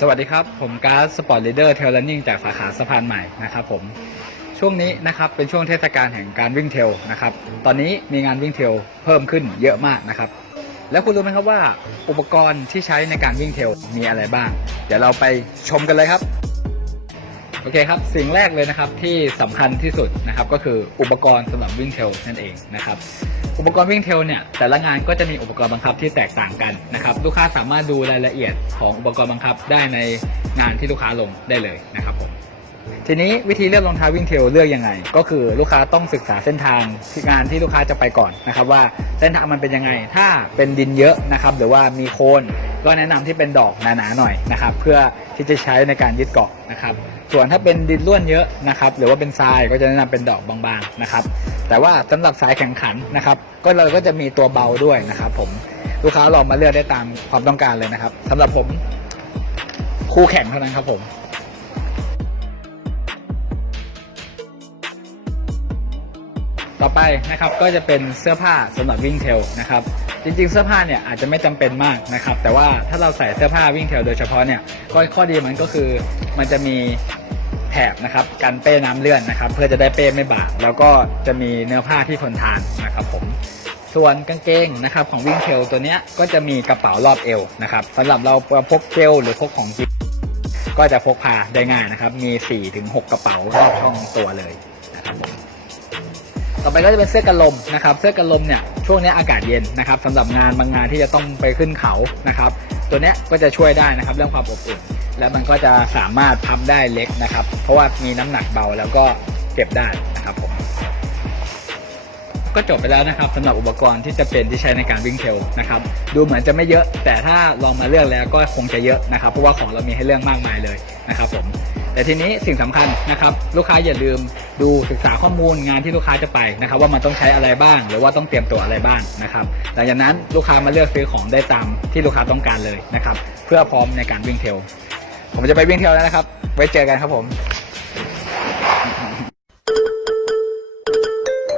สวัสดีครับ ผมการ์ดสปอร์ตลีดเดอร์เทลลันนิ่งจากสาขาสะพานใหม่นะครับผมช่วงนี้นะครับเป็นช่วงเทศกาลแห่งการวิ่งเทลนะครับตอนนี้มีงานวิ่งเทลเพิ่มขึ้นเยอะมากนะครับ แล้วคุณรู้ไหมครับว่าอุปกรณ์ที่ใช้ในการวิ่งเทลมีอะไรบ้าง เดี๋ยวเราไปชมกันเลยครับ โอเคครับ สิ่งแรกเลยนะครับที่สำคัญที่สุดนะครับก็คืออุปกรณ์สำหรับวิ่งเทลนั่นเองนะครับอุปกรณ์วิ่งเทลเนี่ยแต่ละงานก็จะมีอุปกรณ์บังคับที่แตกต่างกันนะครับลูกค้าสามารถดูรายละเอียดของอุปกรณ์บังคับได้ในงานที่ลูกค้าลงได้เลยนะครับผมทีนี้วิธีเลือกรองเท้าวิ่งเทลเลือกยังไง ก็คือลูกค้าต้องศึกษาเส้นทางที่งานที่ลูกค้าจะไปก่อนนะครับว่าเส้นทางมันเป็นยังไง ถ้าเป็นดินเยอะนะครับหรือว่ามีโคลน ก็แนะนำที่เป็นดอกหนาๆหน่อยนะครับ เพื่อที่จะใช้ในการยึดเกาะนะครับ ส่วนถ้าเป็นดินร่วนเยอะนะครับ หรือว่าเป็นทรายก็จะแนะนำเป็นดอกบางๆนะครับ แต่ว่าสำหรับสายแข่งขันนะครับ ก็เราก็จะมีตัวเบาด้วยนะครับ ผมลูกค้าลองมาเลือกได้ตามความต้องการเลยนะครับสำหรับผมคู่แข่งเท่านั้นครับผม ต่อไปนะครับก็จะเป็นเสื้อผ้าสำหรับวิ่งเทลนะครับจริงๆ เสื้อผ้าเนี่ยอาจจะไม่จำเป็นมากนะครับแต่ว่าถ้าเราใส่เสื้อผ้าวิ่งเทลโดยเฉพาะเนี่ยก็ข้อดีมันก็คือมันจะมีแถบนะครับกันเป้น้ำเลื่อนนะครับเพื่อจะได้เป้ไม่บาดแล้วก็จะมีเนื้อผ้าที่ทนทานนะครับผมส่วนกางเกงนะครับของวิ่งเทลตัวเนี้ยก็จะมีกระเป๋ารอบเอวนะครับสำหรับเราพกเจลหรือพกของกินก็จะพกพาได้ง่ายนะครับมี 4-6 กระเป๋ารอบช่องตัวเลย ต่อไปก็จะเป็นเสื้อกันลมนะครับ เสื้อกันลมเนี่ยช่วงนี้อากาศเย็นนะครับสำหรับงานบางงานที่จะต้องไปขึ้นเขานะครับ ตัวนี้ก็จะช่วยได้นะครับเรื่องความอบอุ่น และมันก็จะสามารถพับได้เล็กนะครับ เพราะว่ามีน้ำหนักเบาแล้วก็เก็บได้นะครับผมก็จบไปแล้วนะครับสำหรับอุปกรณ์ที่จะเป็นที่ใช้ในการวิ่งเทรลนะครับดูเหมือนจะไม่เยอะ แต่ถ้าลองมาเลือกแล้วก็คงจะเยอะนะครับ เพราะว่าของเรามีให้เลือกมากมายเลยนะครับผมแต่ทีนี้สิ่งสำคัญนะครับ ลูกค้าอย่าลืม ดูศึกษาข้อมูลงานที่ลูกค้าจะไปนะครับ ว่ามันต้องใช้อะไรบ้าง หรือว่าต้องเตรียมตัวอะไรบ้างนะครับ หลังจากนั้นลูกค้ามาเลือกซื้อของได้ตามที่ลูกค้าต้องการเลยนะครับ เพื่อพร้อมในการวิ่งเทลผมจะไปวิ่งเทลแล้วนะครับ ไว้เจอกันครับผม